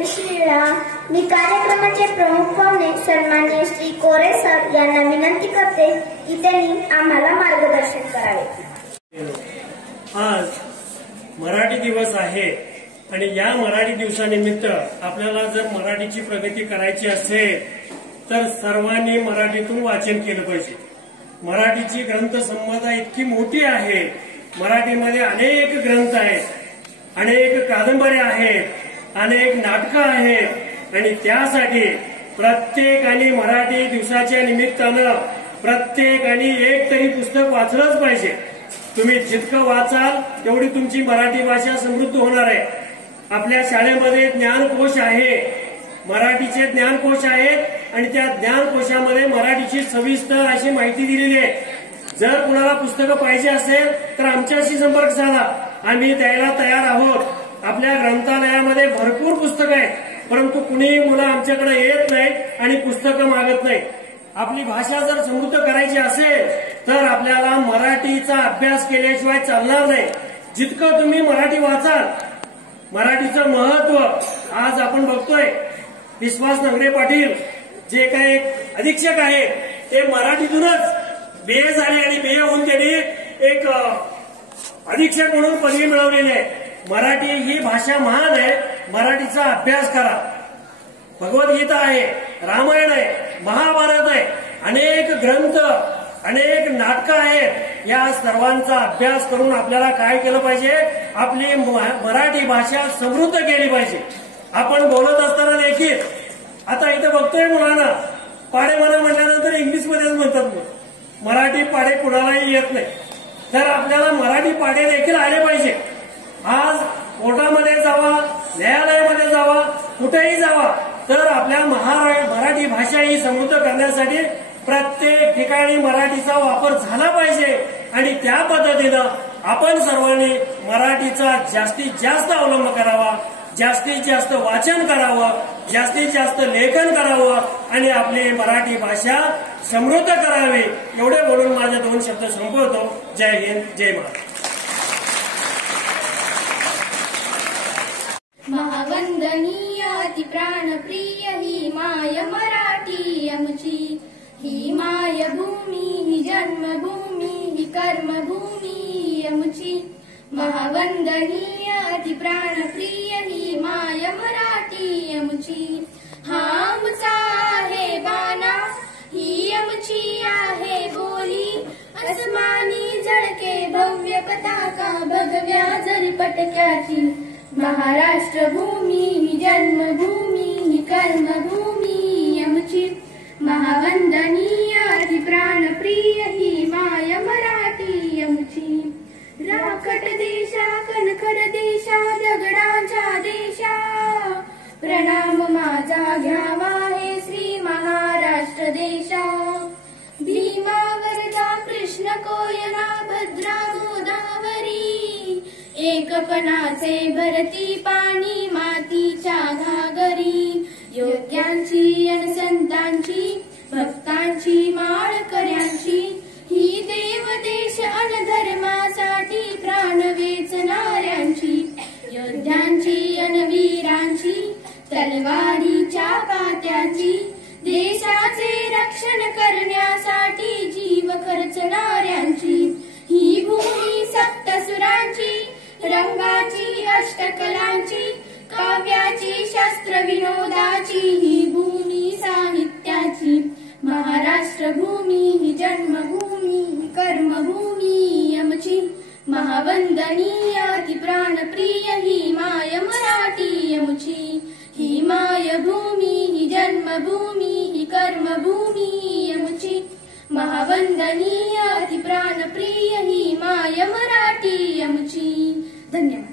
पाटील शिळा। मी कार्यक्रमाचे प्रमुख पाहुणे सन्माननीय श्री कोरे सर यांना विनंती करते की त्यांनी आम्हाला मार्गदर्शन करावे। आज मराठी दिवस आहे आणि या मराठी दिवसानिमित्त आपल्याला जर मराठीची प्रगती करायची असेल तर सर्वांनी मराठीतून वाचन केलं पाहिजे। मराठीची ग्रंथसंपदा इतकी मोठी आहे, मराठीमध्ये अनेक ग्रंथ आहेत, अनेक कादंबऱ्या आहेत, अनेक नाटकं आहेत आणि त्यासाठी प्रत्येकाने मराठी दिवसाच्या निमित्तानं प्रत्येकाने एक तरी पुस्तक वाचलंच पाहिजे। तुम्ही जितकं वाचाल तेवढी तुमची मराठी भाषा समृद्ध होणार आहे। आपल्या शाळेमध्ये ज्ञानकोश आहे, मराठीचे ज्ञानकोश आहेत आणि त्या ज्ञानकोशामध्ये मराठीची सविस्तर अशी माहिती दिलेली आहे। जर कुणाला पुस्तकं पाहिजे असेल तर आमच्याशी संपर्क साधा, आम्ही द्यायला तयार आहोत। आपल्या ग्रंथालयामध्ये भरपूर पुस्तकं आहेत, परंतु कुणी मुलं आमच्याकडे येत नाहीत आणि पुस्तकं मागत नाहीत। आपली भाषा जर समृद्ध करायची असेल तर आपल्याला मराठीचा अभ्यास केल्याशिवाय चालणार नाही। जितकं तुम्ही मराठी वाचाल, मराठीचं महत्व आज आपण बघतोय। विश्वास नंगरे पाटील जे काही अधीक्षक आहेत ते मराठीतूनच बीए झाले आणि बीए होऊन त्यांनी एक अधीक्षक म्हणून पदवी मिळवलेली आहे। मराठी ही भाषा महान आहे, मराठीचा अभ्यास करा। भगवद्गीता आहे, रामायण आहे, महाभारत आहे, अनेक ग्रंथ, अनेक नाटकं आहेत। या सर्वांचा अभ्यास करून आपल्याला काय केलं पाहिजे, आपली मराठी भाषा समृद्ध केली पाहिजे। आपण बोलत असताना देखील आता इथे बघतोय मुलांना पाडे म्हणा म्हटल्यानंतर इंग्लिशमध्येच म्हणतात, मराठी पाडे कुणालाही येत नाही। तर आपल्याला मराठी पाडे देखील आले पाहिजे। आज कोर्टामध्ये जावा, न्यायालयामध्ये जावा, कुठेही जावा तर आपल्या मराठी भाषा ही समृद्ध करण्यासाठी प्रत्येक ठिकाणी मराठीचा वापर झाला पाहिजे आणि त्या पद्धतीनं आपण सर्वांनी मराठीचा जास्तीत जास्त अवलंब करावा, जास्तीत जास्त वाचन करावं, जास्तीत जास्त लेखन करावं आणि आपली मराठी भाषा समृद्ध करावी। एवढे बोलून माझे 2 शब्द संपवतो। जय हिंद, जय महाराष्ट्र। महावंदनीय अति प्राणप्रिय ही माय मराठी आमची, ही माय भूमी, ही जन्मभूमी, ही कर्मभूमी आमची। महावंदनीय अति प्राणप्रिय ही माय मराठी आमची। हा आमचा आहे बाणा, ही आमची आहे बोली, अस्मानी झळके भव्य पताका भगव्या झरपटक्याची। महाराष्ट्र भूमी ही जन्मभूमी, ही कर्मभूमी आमची। महावंदनीय अति प्राणप्रिय ही माय मराठी आमची। राखट देशा, कणखर देशा, दगडांच्या देशा, प्रणाम माझा घ्यावा हे श्री महाराष्ट्र देशा। भीमा वरदा कृष्ण कोयना भद्रा गोदावरी, एकपणाचे भरती पाणी मातीच्या घागरी। योग्यांची अन संतांची, भक्तांची माळकऱ्यांची, ही देव देश अन धर्मासाठी प्राण वेचणाऱ्यांची। योद्ध्यांची अन वीरांची, तलवारीच्या पात्याची, देशाचे रक्षण करण्यासाठी जीव खर्चणाऱ्यांची। ही भूमी सप्तसुरांची, रंगाची अष्टकलांची, काव्याची शास्त्र विनोदाची, ही भूमी साहित्याची। महाराष्ट्र भूमी ही जन्मभूमी, ही कर्मभूमी आमची। महावंदनीय अति प्राणप्रिय ही माय मराठी आमची। ही माय भूमी, ही जन्मभूमी, ही कर्मभूमी आमची। महावंदनीय अति प्राणप्रिय ही माय मराठी आमची। धन्यवाद।